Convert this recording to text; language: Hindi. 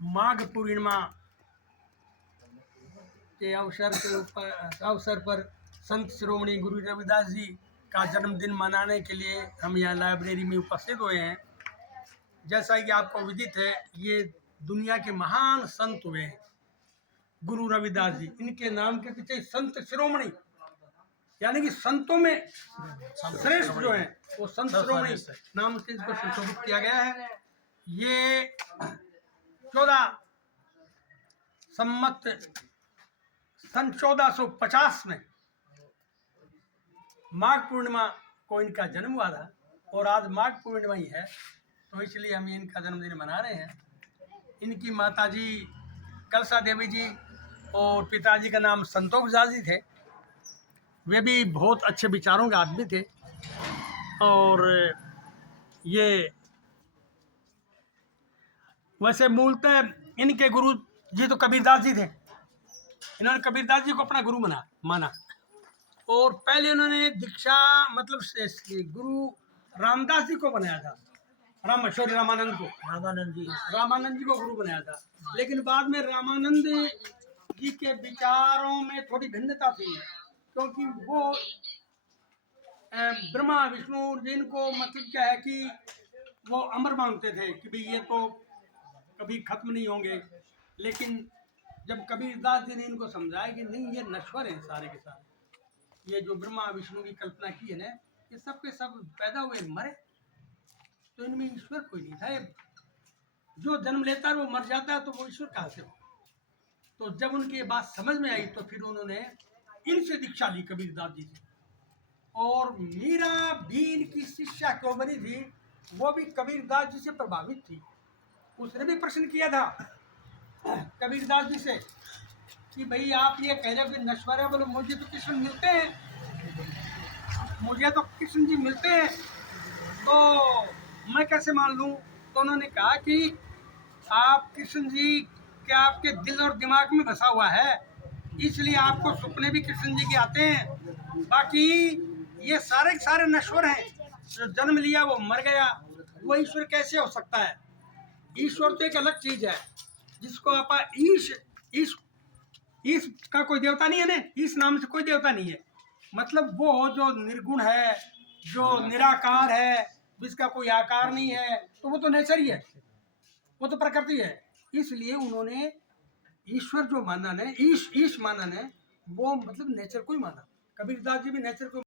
माघ पूर्णिमा के अवसर पर संत शिरोमणि गुरु रविदास जी का जन्मदिन मनाने के लिए हम यहाँ लाइब्रेरी में उपस्थित हुए हैं। जैसा कि आपको विदित है, ये दुनिया के महान संत हुए हैं गुरु रविदास जी। इनके नाम के पीछे संत शिरोमणि यानी कि संतों में श्रेष्ठ जो है वो संत शिरोमणि नाम से इसको संशोधित किया गया है। ये 1450 में माघ पूर्णिमा को इनका जन्म हुआ था और आज माघ पूर्णिमा ही है, तो इसलिए हम इनका जन्मदिन मना रहे हैं। इनकी माताजी कलसा देवी जी और पिताजी का नाम संतोष दास जी थे। वे भी बहुत अच्छे विचारों के आदमी थे और ये वैसे मूलतः इनके गुरु जी तो कबीरदास जी थे। इन्होंने कबीरदास जी को अपना गुरु माना और पहले उन्होंने दीक्षा मतलब गुरु रामदास जी को बनाया था, रामानंद जी को गुरु बनाया था। लेकिन बाद में रामानंद जी के विचारों में थोड़ी भिन्नता थी, क्योंकि वो ब्रह्मा विष्णु जिनको मतलब क्या है कि वो अमर मानते थे कि भाई ये तो कभी खत्म नहीं होंगे। लेकिन जब कबीरदास जी ने इनको समझाया कि नहीं, ये नश्वर हैं सारे के सारे, ये जो ब्रह्मा विष्णु की कल्पना की है ना, ये सब के सब पैदा हुए मरे, तो इनमें ईश्वर कोई नहीं था। जो जन्म लेता है वो मर जाता है, तो वो ईश्वर कहाँ से हो। तो जब उनकी ये बात समझ में आई तो फिर उन्होंने इनसे दीक्षा ली कबीरदास जी से। और मीरा भी इनकी शिष्या क्यों बनी थी, वो भी कबीरदास जी से प्रभावित थी। उसने भी प्रश्न किया था कबीरदास जी से कि भाई आप ये कह रहे हो कि नश्वर है, बोले मुझे तो कृष्ण मिलते हैं, मुझे तो कृष्ण जी मिलते हैं, तो मैं कैसे मान लूं। तो उन्होंने कहा कि आप कृष्ण जी के आपके दिल और दिमाग में बसा हुआ है, इसलिए आपको सपने भी कृष्ण जी के आते हैं। बाकी ये सारे सारे नश्वर हैं, जो जन्म लिया वो मर गया, वो ईश्वर कैसे हो सकता है। ईश्वर तो एक अलग चीज है जिसको आप ईश का कोई देवता नहीं है ना, इस नाम से कोई देवता नहीं है। मतलब वो जो निर्गुण है, जो निराकार है, जिसका कोई आकार नहीं है, तो वो तो नेचर ही है, वो तो प्रकृति है। इसलिए उन्होंने ईश्वर जो माना है, ईश माना है, वो मतलब नेचर को ही माना। कबीरदास जी भी नेचर को